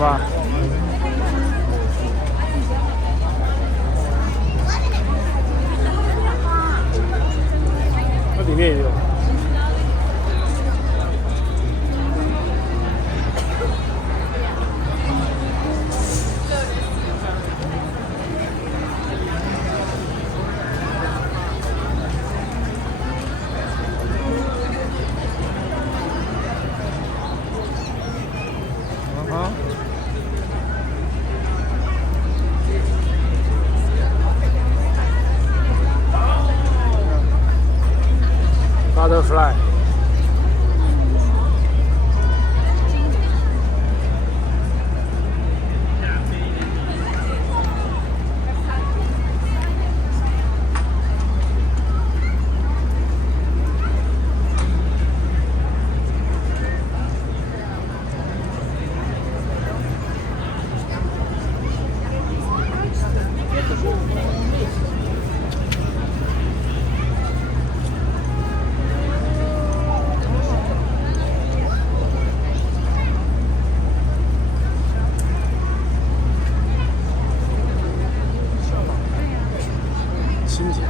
吧？它里面也有。Butterfly。新鲜。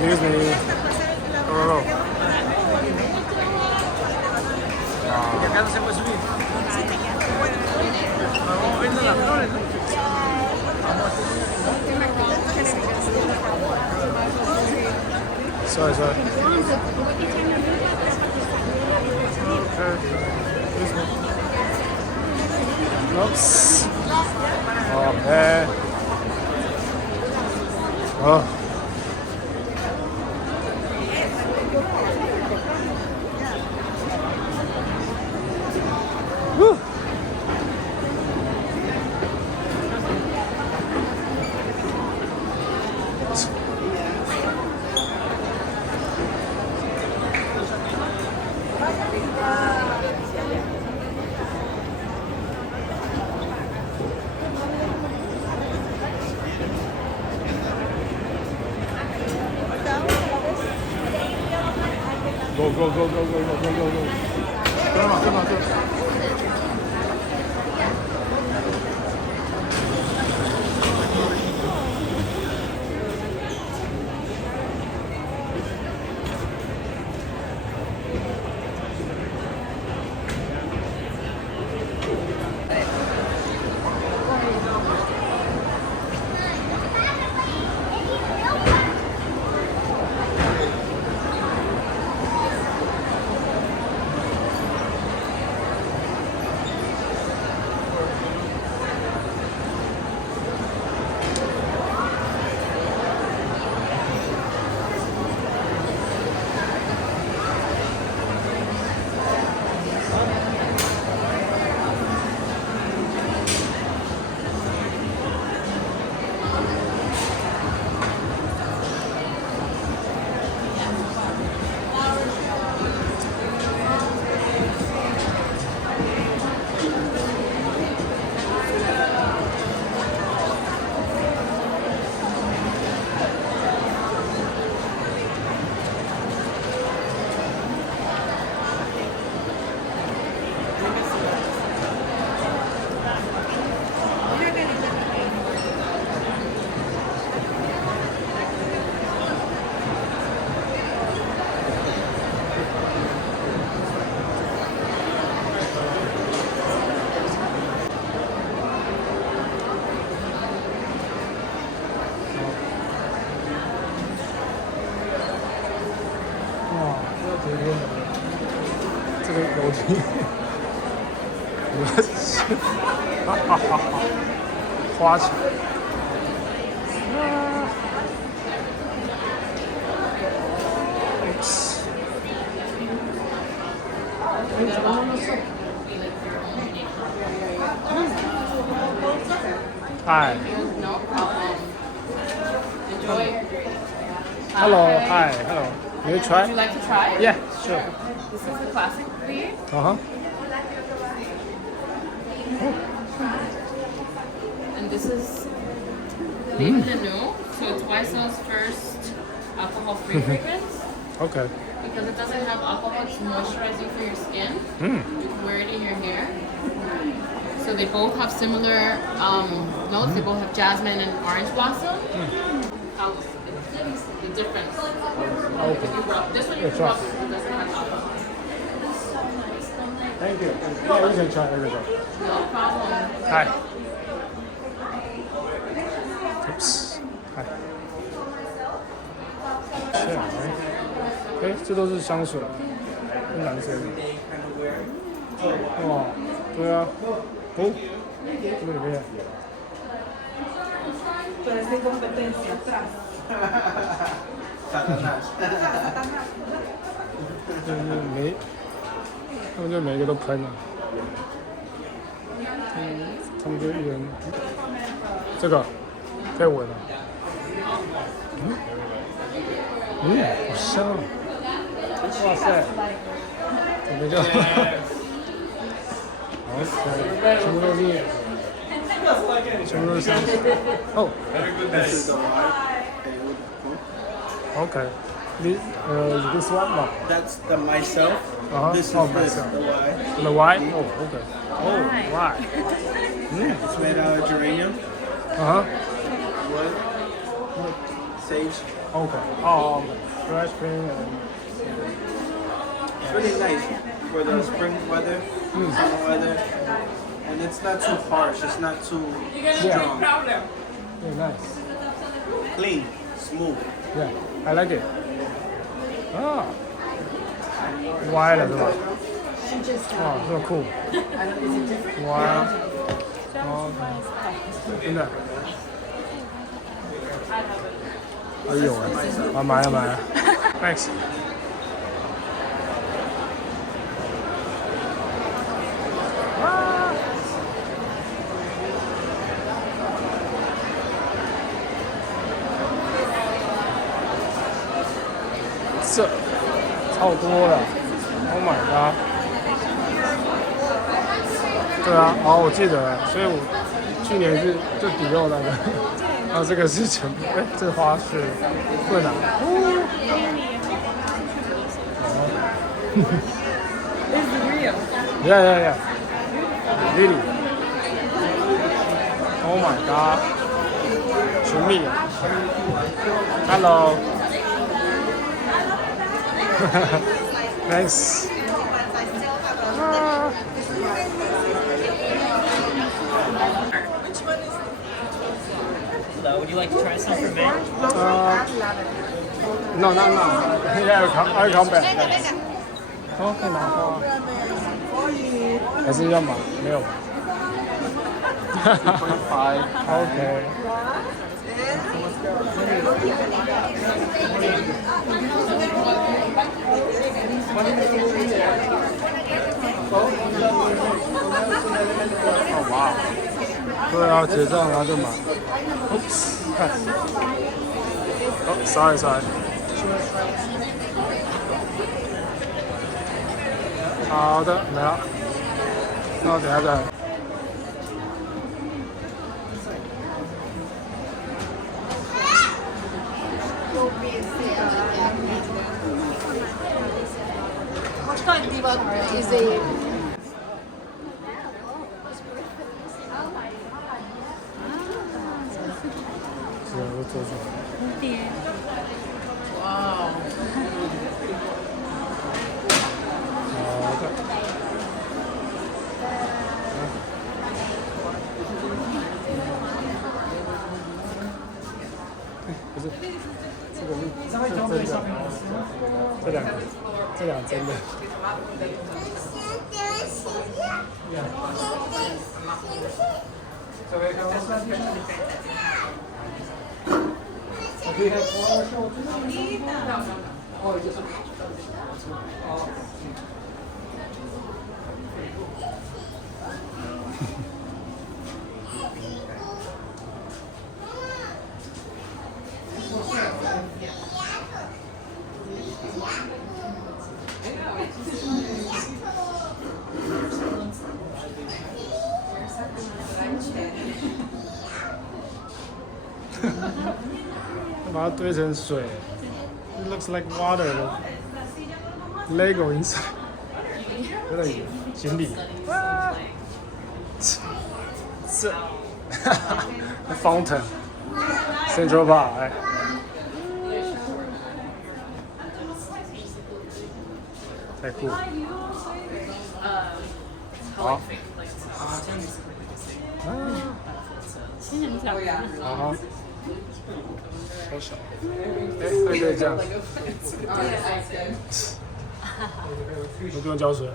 Excuse me. Go. Y acá no se puede subir. Vamos viendo las flores, ¿no? Sorry. Okay. Excuse me. Oops. Oh, man. Oh. Whew. Go. Come on.这个楼梯，我去，花钱。Hi. Enjoy. Hello. Hi. Hello. Will you try? Would you like to try? Yeah, sure. This is the classic bead. And this is the new. So it's YSL's first alcohol-free fragrance. Okay. Because it doesn't have alcohol, it's moisturizing for your skin. You can wear it in your hair. So they both have similar notes. They both have jasmine and orange blossom. The difference. Okay. If you rub, this one you can rub, it doesn't have alcohol. Thank you. Yeah, you can try everything. No problem. Hi. Oops. Hi. 是啊，哎，这都是香水，是男生的。哇，对啊，哦，这个里面。就是他们就每一个都喷了，他们就一人，这个可以闻了，好香啊！哇塞，怎么就，好香，全部都是香水。哦，OK， this one That's the myself. This is myself. the Y. The Y? Oh, okay. Oh, Y. It's made out of geranium, wood, sage. Okay. Oh, fresh cream and It's really nice for the spring weather, summer weather, and it's not too harsh. It's not too strong. yeah, nice. Clean, smooth. Yeah, I like it. 啊，歪了是吧？哇，这么酷！哇，哦，真的。哎呦喂，啊买了买了 ，thanks。啊！这超多了 ，Oh my god！ 对啊，哦，我记得，所以我去年是就底肉那个，然后这个是全部，哎，这花是会拿。It's real. Yeah. Really. Oh my god. 全密。Hello. Thanks. Would you like to try some for me? No. Yeah, I'll come back. 哦，可以拿花。还是要买？没有。OK。哦哇！对啊，结账然后就买。Oops， 看。哦，sorry。好的，没了。那我等下再。Is a 是啊，都做出来了。Wow. 好的。不是，这个是真的，这两真的。把它堆成水 ，It looks like water. Lego inside. 有点行李。这，Fountain. Central Park. 哎。太酷了。好。啊。好小，哎，还可以这样，我不用浇水了。